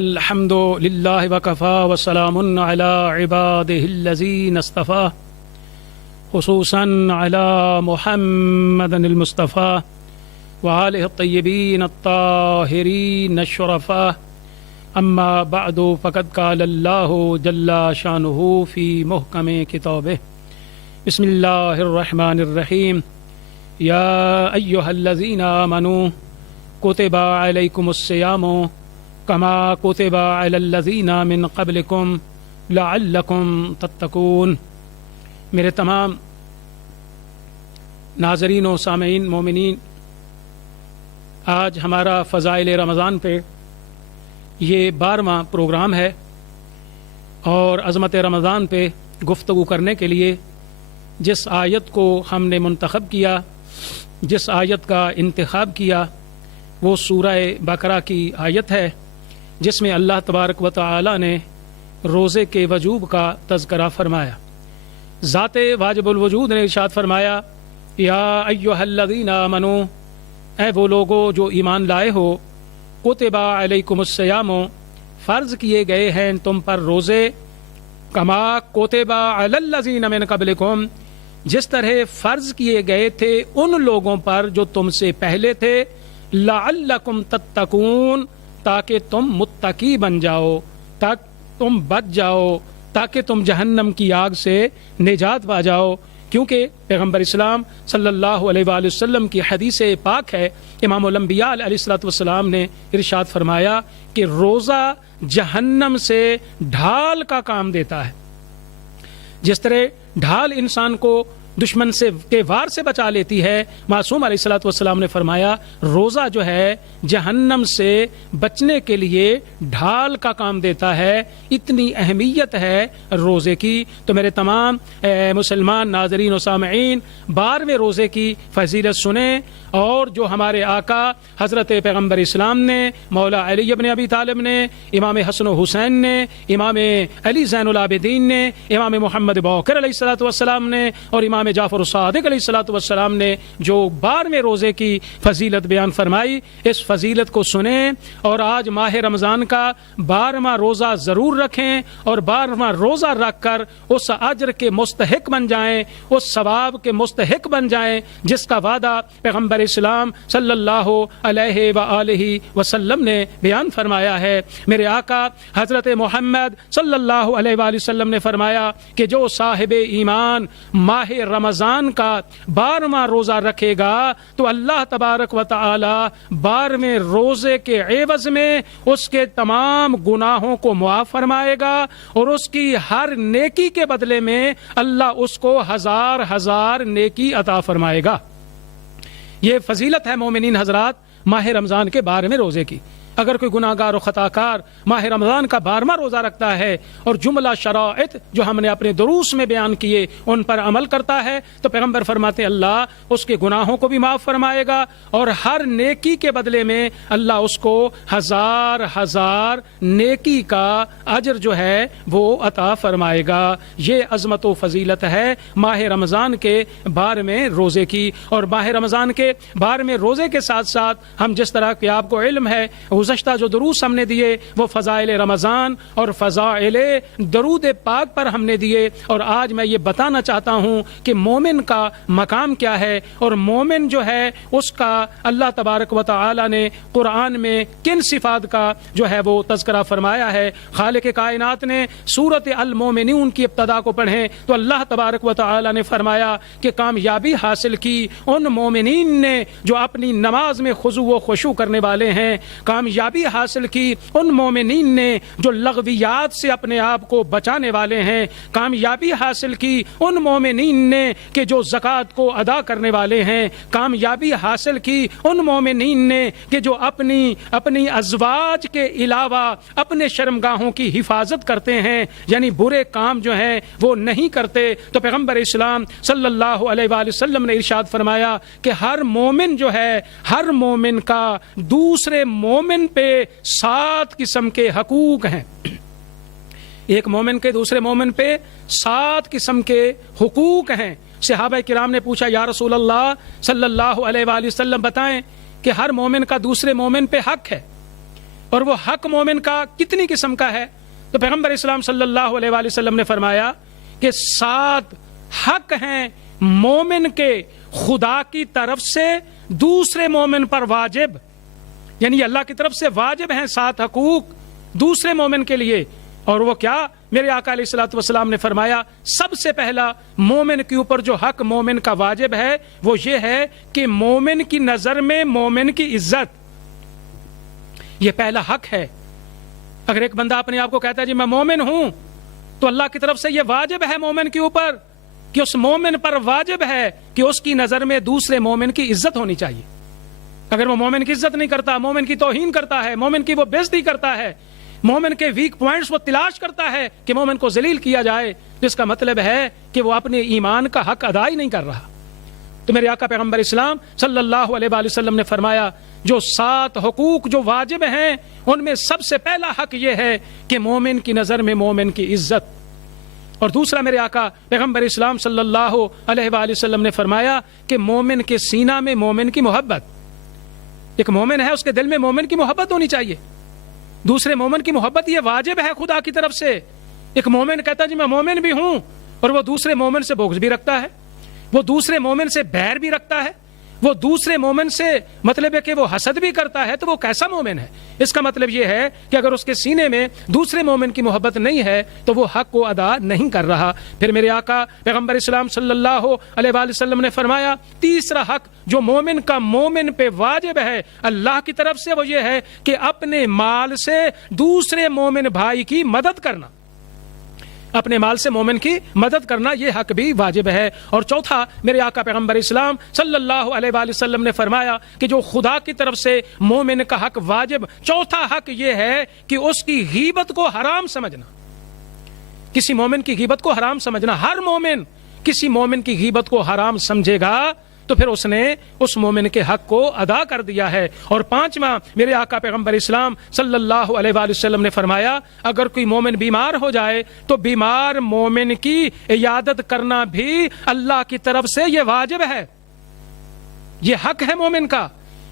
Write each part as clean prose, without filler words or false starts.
الحمد للہ وکفا وسلام علی عبادہ الذین اصطفی خصوصا علی محمد المصطفی وآلہ الطیبین الطاہرین الشرفاء اما بعد فقد قال اللہ جل شانہ فی محکم کتابہ بسم اللہ الرحمن الرحیم یا ایہا الذین آمنوا کتب علیکم الصیام کما کتب علی الذین من قبلکم لعلکم تتقون۔ میرے تمام ناظرین و سامعین مومنین، آج ہمارا فضائل رمضان پہ یہ 12واں پروگرام ہے اور عظمت رمضان پہ گفتگو کرنے کے لیے جس آیت کو ہم نے منتخب کیا، جس آیت کا انتخاب کیا، وہ سورہ بقرہ کی آیت ہے جس میں اللہ تبارک و تعالی نے روزے کے وجوب کا تذکرہ فرمایا۔ ذات واجب الوجود نے ارشاد فرمایا، یا ایھا الذین آمنوا، اے وہ لوگو جو ایمان لائے ہو، کتب علیکم الصیام، فرض کیے گئے ہیں تم پر روزے، کما کتب علی الذین من قبلکم، جس طرح فرض کیے گئے تھے ان لوگوں پر جو تم سے پہلے تھے، لعلکم تتقون، تاکہ تم متقی بن جاؤ، تاکہ تم بچ جاؤ، تاکہ تم جہنم کی آگ سے نجات پا جاؤ۔ کیونکہ پیغمبر اسلام صلی اللہ علیہ وآلہ وسلم کی حدیث پاک ہے، امام الانبیاء علیہ الصلوۃ والسلام نے ارشاد فرمایا کہ روزہ جہنم سے ڈھال کا کام دیتا ہے۔ جس طرح ڈھال انسان کو دشمن سے کے وار سے بچا لیتی ہے، معصوم علیہ الصلوۃ والسلام نے فرمایا روزہ جو ہے جہنم سے بچنے کے لیے ڈھال کا کام دیتا ہے۔ اتنی اہمیت ہے روزے کی۔ تو میرے تمام مسلمان ناظرین و سامعین، 12ویں روزے کی فضیلت سنیں، اور جو ہمارے آقا حضرت پیغمبر اسلام نے، مولا علی ابن ابی طالب نے، امام حسن و حسین نے، امام علی زین العابدین نے، امام محمد باقر علیہ الصلوۃ والسلام نے، اور امام جعفر الصادق علیہ الصلوۃ والسلام نے جو 12ویں روزے کی فضیلت بیان فرمائی، اس فضیلت کو سنیں، اور آج ماہ رمضان کا 12واں روزہ ضرور رکھیں، اور 12واں روزہ رکھ کر اس اجر کے مستحق بن جائیں، اس ثواب کے مستحق بن جائیں جس کا وعدہ پیغمبر اسلام صلی اللہ علیہ وآلہ وسلم نے بیان فرمایا ہے۔ میرے آقا حضرت محمد صلی اللہ علیہ وآلہ وسلم نے فرمایا کہ جو صاحب ایمان ماہ رمضان کا 12واں روزہ رکھے گا تو اللہ تبارک و تعالی 12ویں روزے کے عوض میں اس کے تمام گناہوں کو معاف فرمائے گا، اور اس کی ہر نیکی کے بدلے میں اللہ اس کو 1000 نیکی عطا فرمائے گا۔ یہ فضیلت ہے مومنین حضرات ماہ رمضان کے 12ویں روزے کی۔ اگر کوئی گناہ گار و خطا کار ماہ رمضان کا 12واں روزہ رکھتا ہے اور جملہ شرائط جو ہم نے اپنے دروس میں بیان کیے ان پر عمل کرتا ہے، تو پیغمبر فرماتے اللہ اس کے گناہوں کو بھی معاف فرمائے گا، اور ہر نیکی کے بدلے میں اللہ اس کو 1000 نیکی کا اجر جو ہے وہ عطا فرمائے گا۔ یہ عظمت و فضیلت ہے ماہ رمضان کے 12ویں روزے کی۔ اور ماہ رمضان کے 12ویں روزے کے ساتھ ساتھ ہم جس طرح کہ آپ کو علم ہے، گزشتہ جو دروس ہم نے دیے وہ فضائل رمضان اور فضائل درود پاک پر ہم نے دیے، اور آج میں یہ بتانا چاہتا ہوں کہ مومن کا مقام کیا ہے، اور مومن جو ہے اس کا اللہ تبارک و تعالی نے قرآن میں کن صفات کا جو ہے وہ تذکرہ فرمایا ہے۔ خالق کائنات نے سورۃ المومنون کی ابتدا کو پڑھیں تو اللہ تبارک و تعالی نے فرمایا کہ کامیابی حاصل کی ان مومنین نے جو اپنی نماز میں خضوع و خشوع کرنے والے ہیں، کامیابی حاصل کی ان مومنین نے جو لغویات سے اپنے آپ کو بچانے والے ہیں، کامیابی حاصل کی ان مومنین نے کہ جو زکوٰۃ کو ادا کرنے والے ہیں، کامیابی حاصل کی ان مومنین نے کہ جو اپنی ازواج کے علاوہ اپنے شرمگاہوں کی حفاظت کرتے ہیں، یعنی برے کام جو ہیں وہ نہیں کرتے۔ تو پیغمبر اسلام صلی اللہ علیہ وآلہ وسلم نے ارشاد فرمایا کہ ہر مومن جو ہے، ہر مومن کا دوسرے مومن پہ 7 قسم کے حقوق ہیں۔ ایک مومن کے دوسرے مومن پہ 7 قسم کے حقوق ہیں۔ صحابہ کرام نے پوچھا یا رسول اللہ صلی اللہ علیہ وآلہ وسلم بتائیں کہ ہر مومن کا دوسرے مومن پہ حق ہے۔ اور وہ حق مومن کا کتنی قسم کا ہے؟ تو پیغمبر اسلام صلی اللہ علیہ وآلہ وسلم نے فرمایا کہ 7 حق ہیں مومن کے خدا کی طرف سے دوسرے مومن پر واجب، یعنی اللہ کی طرف سے واجب ہیں 7 حقوق دوسرے مومن کے لیے. اور وہ کیا؟ میرے آقا علیہ الصلوۃ والسلام نے فرمایا سب سے پہلا مومن کے اوپر جو حق مومن کا واجب ہے وہ یہ ہے کہ مومن کی نظر میں مومن کی عزت، یہ پہلا حق ہے. اگر ایک بندہ اپنے آپ کو کہتا ہے جی میں مومن ہوں، تو اللہ کی طرف سے یہ واجب ہے مومن کے اوپر کہ اس مومن پر واجب ہے کہ اس کی نظر میں دوسرے مومن کی عزت ہونی چاہیے. اگر وہ مومن کی عزت نہیں کرتا، مومن کی توہین کرتا ہے، مومن کی وہ بے عزتی کرتا ہے، مومن کے ویک پوائنٹس وہ تلاش کرتا ہے کہ مومن کو ذلیل کیا جائے، تو اس کا مطلب ہے کہ وہ اپنے ایمان کا حق ادا ہی نہیں کر رہا. تو میرے آقا پیغمبر اسلام صلی اللہ علیہ وآلہ وسلم نے فرمایا جو 7 حقوق جو واجب ہیں ان میں سب سے پہلا حق یہ ہے کہ مومن کی نظر میں مومن کی عزت. اور دوسرا میرے آقا پیغمبر اسلام صلی اللہ علیہ وآلہ وسلم نے فرمایا کہ مومن کے سینہ میں مومن کی محبت. ایک مومن ہے، اس کے دل میں مومن کی محبت ہونی چاہیے. دوسرے مومن کی محبت یہ واجب ہے خدا کی طرف سے. ایک مومن کہتا ہے جی میں مومن بھی ہوں اور وہ دوسرے مومن سے بغض بھی رکھتا ہے، وہ دوسرے مومن سے بیر بھی رکھتا ہے، وہ دوسرے مومن سے مطلب ہے کہ وہ حسد بھی کرتا ہے، تو وہ کیسا مومن ہے؟ اس کا مطلب یہ ہے کہ اگر اس کے سینے میں دوسرے مومن کی محبت نہیں ہے تو وہ حق کو ادا نہیں کر رہا. پھر میرے آقا پیغمبر اسلام صلی اللہ علیہ وآلہ وسلم نے فرمایا تیسرا حق جو مومن کا مومن پہ واجب ہے اللہ کی طرف سے وہ یہ ہے کہ اپنے مال سے دوسرے مومن بھائی کی مدد کرنا. اپنے مال سے مومن کی مدد کرنا یہ حق بھی واجب ہے. اور چوتھا میرے آقا پیغمبر اسلام صلی اللہ علیہ وآلہ وسلم نے فرمایا کہ جو خدا کی طرف سے مومن کا حق واجب، چوتھا حق یہ ہے کہ اس کی غیبت کو حرام سمجھنا. کسی مومن کی غیبت کو حرام سمجھنا. ہر مومن کسی مومن کی غیبت کو حرام سمجھے گا تو پھر اس نے اس مومن کے حق کو ادا کر دیا ہے. اور پانچواں میرے آقا پیغمبر اسلام صلی اللہ علیہ وآلہ وسلم نے فرمایا اگر کوئی مومن بیمار ہو جائے تو بیمار مومن کی عیادت کرنا بھی اللہ کی طرف سے یہ واجب ہے. یہ حق ہے مومن کا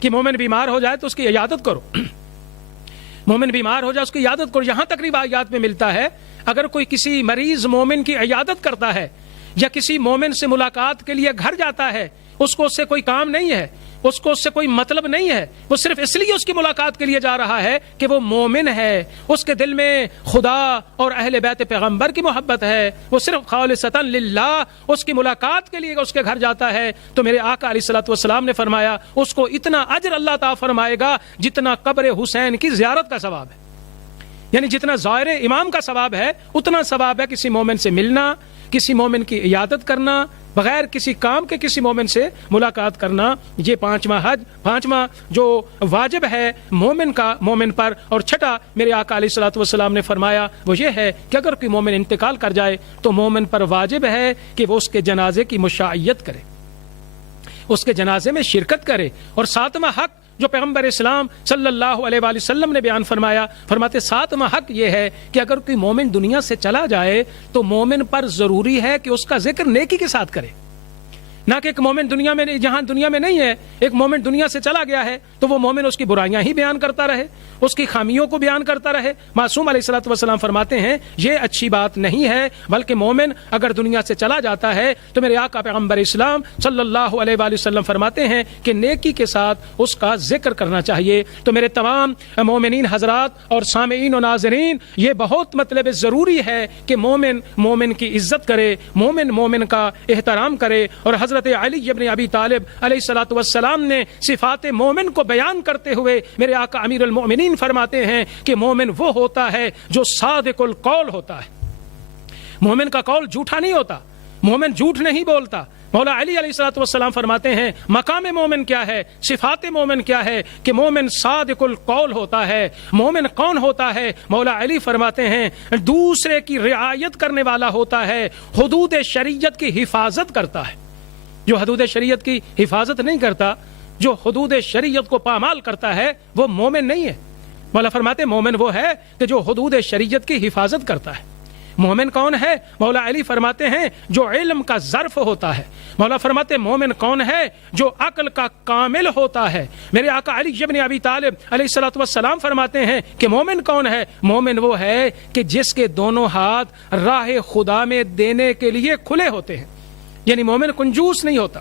کہ مومن بیمار ہو جائے تو اس کی عیادت کرو. مومن بیمار ہو جائے اس کی عیادت کرو. یہاں تک روایات میں ملتا ہے اگر کوئی کسی مریض مومن کی عیادت کرتا ہے یا کسی مومن سے ملاقات کے لیے گھر جاتا ہے، اس کو اس سے کوئی کام نہیں ہے، اس کو اس سے کوئی مطلب نہیں ہے، وہ صرف اس لیے اس کی ملاقات کے لیے جا رہا ہے کہ وہ مومن ہے، اس کے دل میں خدا اور اہل بیت پیغمبر کی محبت ہے، وہ صرف خالصتاً للہ اس کی ملاقات کے لیے اس کے گھر جاتا ہے، تو میرے آقا علیہ الصلوۃ والسلام نے فرمایا اس کو اتنا اجر اللہ تعالیٰ فرمائے گا جتنا قبر حسین کی زیارت کا ثواب ہے. یعنی جتنا زائر امام کا ثواب ہے اتنا ثواب ہے کسی مومن سے ملنا، کسی مومن کی عیادت کرنا، بغیر کسی کام کے کسی مومن سے ملاقات کرنا. یہ پانچواں جو واجب ہے مومن کا مومن پر. اور چھٹا میرے آقا علیہ الصلوۃ والسلام نے فرمایا وہ یہ ہے کہ اگر کوئی مومن انتقال کر جائے تو مومن پر واجب ہے کہ وہ اس کے جنازے کی مشاعیت کرے، اس کے جنازے میں شرکت کرے. اور ساتواں حق جو پیغمبر اسلام صلی اللہ علیہ وآلہ وسلم نے بیان فرمایا، فرماتے ساتواں حق یہ ہے کہ اگر کوئی مومن دنیا سے چلا جائے تو مومن پر ضروری ہے کہ اس کا ذکر نیکی کے ساتھ کرے. نہ کہ ایک مومن دنیا میں جہاں دنیا میں نہیں ہے، ایک مومن دنیا سے چلا گیا ہے تو وہ مومن اس کی برائیاں ہی بیان کرتا رہے، اس کی خامیوں کو بیان کرتا رہے. معصوم علیہ الصلوۃ والسلام فرماتے ہیں یہ اچھی بات نہیں ہے، بلکہ مومن اگر دنیا سے چلا جاتا ہے تو میرے آقا پیغمبر اسلام صلی اللہ علیہ وآلہ وسلم فرماتے ہیں کہ نیکی کے ساتھ اس کا ذکر کرنا چاہیے. تو میرے تمام مومنین حضرات اور سامعین و ناظرین، یہ بہت مطلب ضروری ہے کہ مومن مومن کی عزت کرے، مومن مومن کا احترام کرے. اور حضرت علی ابن ابی طالب علیہ الصلوۃ والسلام نے صفات مومن کو بیان کرتے ہوئے میرے آقا امیر المؤمنین فرماتے ہیں کہ مومن وہ ہوتا ہے جو صادق القول ہوتا ہے. مومن کا قول جھوٹا نہیں ہوتا، مومن جھوٹ نہیں بولتا. مولا علی علیہ الصلوۃ والسلام فرماتے ہیں مقام مومن کیا ہے، صفات مومن کیا ہے، کہ مومن صادق القول ہوتا ہے. مومن کون ہوتا ہے؟ مولا علی فرماتے ہیں دوسرے کی رعایت کرنے والا ہوتا ہے، حدود شریعت کی حفاظت کرتا ہے. جو حدود شریعت کی حفاظت نہیں کرتا، جو حدود شریعت کو پامال کرتا ہے، وہ مومن نہیں ہے. مولا فرماتے مومن وہ ہے کہ جو حدود شریعت کی حفاظت کرتا ہے. مومن کون ہے؟ مولا علی فرماتے ہیں جو علم کا ظرف ہوتا ہے۔ مولا فرماتے مومن کون ہے؟ جو عقل کا کامل ہوتا ہے۔ میرے آقا علی ابن ابی طالب علیہ الصلوۃ والسلام فرماتے ہیں کہ مومن کون ہے؟ مومن وہ ہے کہ جس کے دونوں ہاتھ راہ خدا میں دینے کے لیے کھلے ہوتے ہیں، یعنی مومن کنجوس نہیں ہوتا،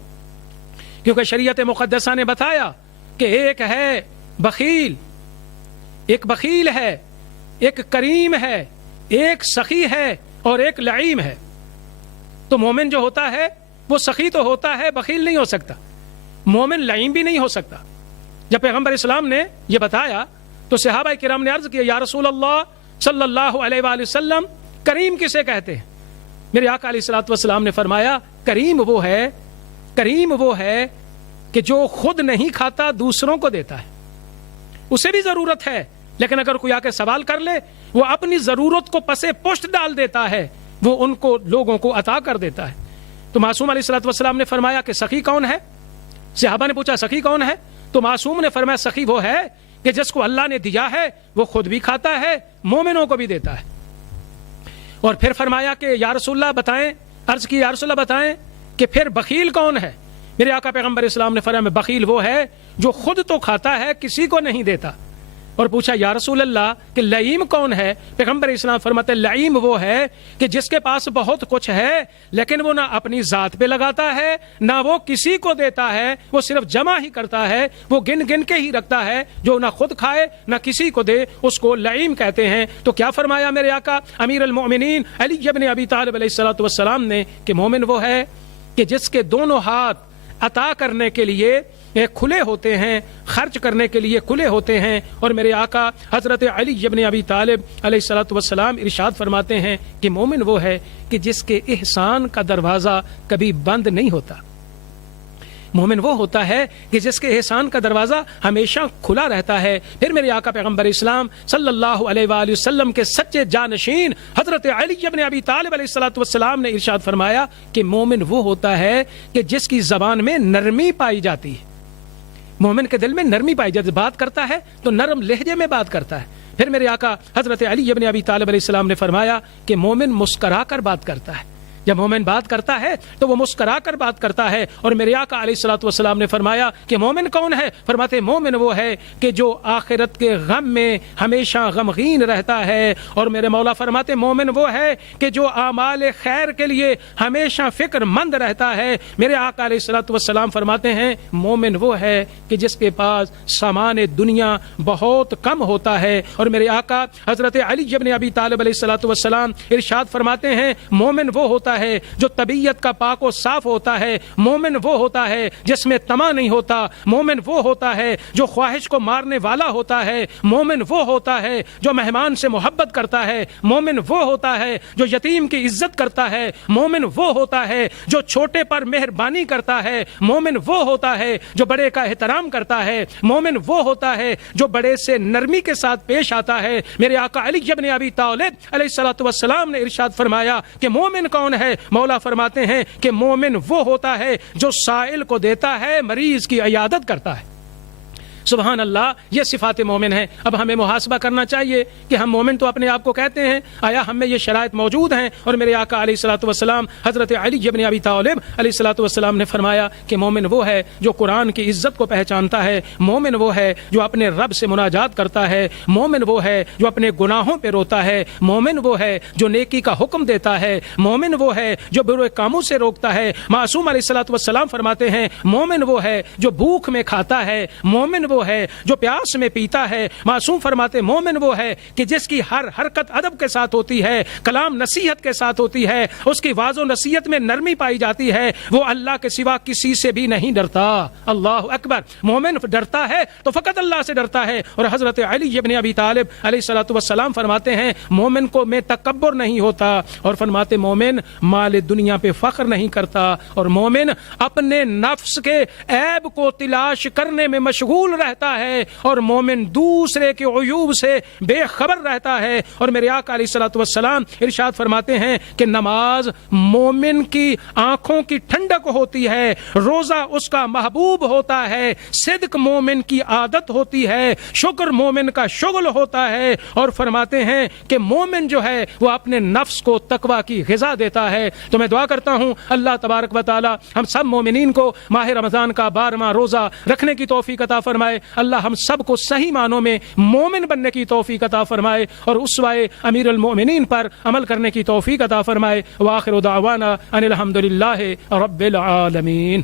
کیونکہ شریعت مقدسہ نے بتایا کہ ایک ہے بخیل، ایک بخیل ہے، ایک کریم ہے، ایک سخی ہے اور ایک لعیم ہے۔ تو مومن جو ہوتا ہے وہ سخی تو ہوتا ہے، بخیل نہیں ہو سکتا، مومن لعیم بھی نہیں ہو سکتا۔ جب پیغمبر اسلام نے یہ بتایا تو صحابہ کرام نے عرض کیا یا رسول اللہ صلی اللہ علیہ وآلہ وسلم کریم کسے کہتے ہیں؟ میرے آقا علیہ الصلوۃ والسلام نے فرمایا کریم وہ ہے کہ جو خود نہیں کھاتا دوسروں کو دیتا ہے، اسے بھی ضرورت ہے لیکن اگر کوئی آ کے سوال کر لے وہ اپنی ضرورت کو پسے پشت ڈال دیتا ہے، وہ ان کو لوگوں کو عطا کر دیتا ہے۔ تو معصوم علیہ الصلوۃ والسلام نے فرمایا کہ سخی کون ہے؟ صحابہ نے پوچھا سخی کون ہے؟ تو معصوم نے فرمایا سخی وہ ہے کہ جس کو اللہ نے دیا ہے وہ خود بھی کھاتا ہے، مومنوں کو بھی دیتا ہے۔ اور پھر فرمایا کہ یا رسول اللہ بتائیں، عرض کی یا رسول اللہ بتائیں کہ پھر بخیل کون ہے؟ میرے آقا پیغمبر اسلام نے فرمایا بخیل وہ ہے جو خود تو کھاتا ہے کسی کو نہیں دیتا۔ اور پوچھا یا رسول اللہ کہ لعیم کون ہے؟ پیغمبر اسلام فرماتے لعیم وہ ہے کہ جس کے پاس بہت کچھ ہے لیکن وہ نہ اپنی ذات پہ لگاتا ہے نہ وہ کسی کو دیتا ہے، وہ صرف جمع ہی کرتا ہے، وہ گن گن کے ہی رکھتا ہے، جو نہ خود کھائے نہ کسی کو دے، اس کو لعیم کہتے ہیں۔ تو کیا فرمایا میرے آقا امیر المؤمنین علی ابن ابی طالب علیہ الصلوۃ والسلام نے کہ مومن وہ ہے کہ جس کے دونوں ہاتھ عطا کرنے کے لیے کھلے ہوتے ہیں، خرچ کرنے کے لیے کھلے ہوتے ہیں۔ اور میرے آقا حضرت علی ابن ابی طالب علیہ الصلوۃ والسلام ارشاد فرماتے ہیں کہ مومن وہ ہے کہ جس کے احسان کا دروازہ کبھی بند نہیں ہوتا۔ مومن وہ ہوتا ہے کہ جس کے احسان کا دروازہ ہمیشہ کھلا رہتا ہے۔ پھر میرے آقا پیغمبر اسلام صلی اللہ علیہ وآلہ وسلم کے سچے جانشین حضرت علی ابن ابی طالب علیہ الصلوۃ والسلام نے ارشاد فرمایا کہ مومن وہ ہوتا ہے کہ جس کی زبان میں نرمی پائی جاتی ہے، مومن کے دل میں نرمی پائی جاتی ہے، بات کرتا ہے تو نرم لہجے میں بات کرتا ہے۔ پھر میرے آقا حضرت علی ابن ابی طالب علیہ السلام نے فرمایا کہ مومن مسکرا کر بات کرتا ہے، جب مومن بات کرتا ہے تو وہ مسکرا کر بات کرتا ہے۔ اور میرے آقا علیہ الصلوۃ والسلام نے فرمایا کہ مومن کون ہے؟ فرماتے مومن وہ ہے کہ جو آخرت کے غم میں ہمیشہ غمگین رہتا ہے۔ اور میرے مولا فرماتے مومن وہ ہے کہ جو اعمال خیر کے لیے ہمیشہ فکر مند رہتا ہے۔ میرے آقا علیہ الصلوۃ والسلام فرماتے ہیں مومن وہ ہے کہ جس کے پاس سامان دنیا بہت کم ہوتا ہے۔ اور میرے آقا حضرت علی ابن ابی طالب علیہ الصلوۃ والسلام ارشاد فرماتے ہیں مومن وہ ہوتا ہے جو طبیعت کا پاک و صاف ہوتا ہے، مومن وہ ہوتا ہے جس میں طمع نہیں ہوتا، مومن وہ ہوتا ہے جو خواہش کو مارنے والا ہوتا ہے، مومن وہ ہوتا ہے جو مہمان سے محبت کرتا ہے، مومن وہ ہوتا ہے جو یتیم کی عزت کرتا ہے، مومن وہ ہوتا ہے جو چھوٹے پر مہربانی کرتا ہے، مومن وہ ہوتا ہے جو بڑے کا احترام کرتا ہے، مومن وہ ہوتا ہے جو بڑے سے نرمی کے ساتھ پیش آتا ہے۔ میرے آقا علی ابن ابی طالب علیہ الصلوۃ والسلام نے ارشاد فرمایا کہ مومن کون ہے؟ مولا فرماتے ہیں کہ مومن وہ ہوتا ہے جو سائل کو دیتا ہے، مریض کی عیادت کرتا ہے۔ سبحان اللہ، یہ صفات مومن ہیں۔ اب ہمیں محاسبہ کرنا چاہیے کہ ہم مومن تو اپنے آپ کو کہتے ہیں، آیا ہم میں یہ شرائط موجود ہیں؟ اور میرے آقا علیہ الصلوۃ والسلام حضرت علی ابن ابی طالب علیہ الصلوۃ والسلام نے فرمایا کہ مومن وہ ہے جو قرآن کی عزت کو پہچانتا ہے، مومن وہ ہے جو اپنے رب سے مناجات کرتا ہے، مومن وہ ہے جو اپنے گناہوں پہ روتا ہے، مومن وہ ہے جو نیکی کا حکم دیتا ہے، مومن وہ ہے جو برے کاموں سے روکتا ہے۔ معصوم علیہ الصلوۃ والسلام فرماتے ہیں مومن وہ ہے جو بھوک میں کھاتا ہے، مومن وہ ہے جو پیاس میں پیتا ہے۔ معصوم فرماتے مومن وہ ہے کہ جس کی ہر حرکت ادب کے ساتھ ہوتی ہے، کلام نصیحت کے ساتھ ہوتی ہے، اس کی واضح و نصیحت میں نرمی پائی جاتی ہے، وہ اللہ کے سوا کسی سے بھی نہیں ڈرتا۔ اللہ اکبر، مومن ڈرتا ہے تو فقط اللہ سے ڈرتا ہے۔ اور حضرت علی ابن ابی طالب علیہ الصلوۃ والسلام فرماتے ہیں مومن کو میں تکبر نہیں ہوتا، اور فرماتے مومن مال دنیا پہ فخر نہیں کرتا، اور مومن اپنے نفس کے عیب کو تلاش کرنے میں مشغول رہتا ہے اور مومن دوسرے کے عیوب سے بے خبر رہتا ہے. اور میرے آقا علیہ الصلوۃ والسلام ارشاد فرماتے ہیں کہ نماز مومن کی آنکھوں کی ٹھنڈک ہوتی ہے, روزہ اس کا محبوب ہوتا ہے, صدق مومن کی عادت ہوتی ہے, شکر مومن کا شغل ہوتا ہے. اور فرماتے ہیں کہ مومن جو ہے وہ اپنے نفس کو تقوی کی غذا دیتا ہے. تو میں دعا کرتا ہوں اللہ تبارک و تعالی ہم سب مومنین کو ماہ رمضان کا 12واں روزہ رکھنے کی توفیق عطا فرمائے. اللہ ہم سب کو صحیح معنوں میں مومن بننے کی توفیق عطا فرمائے اور اسوہ امیر المؤمنین پر عمل کرنے کی توفیق عطا فرمائے. وآخر دعوانا ان الحمد للہ رب العالمین.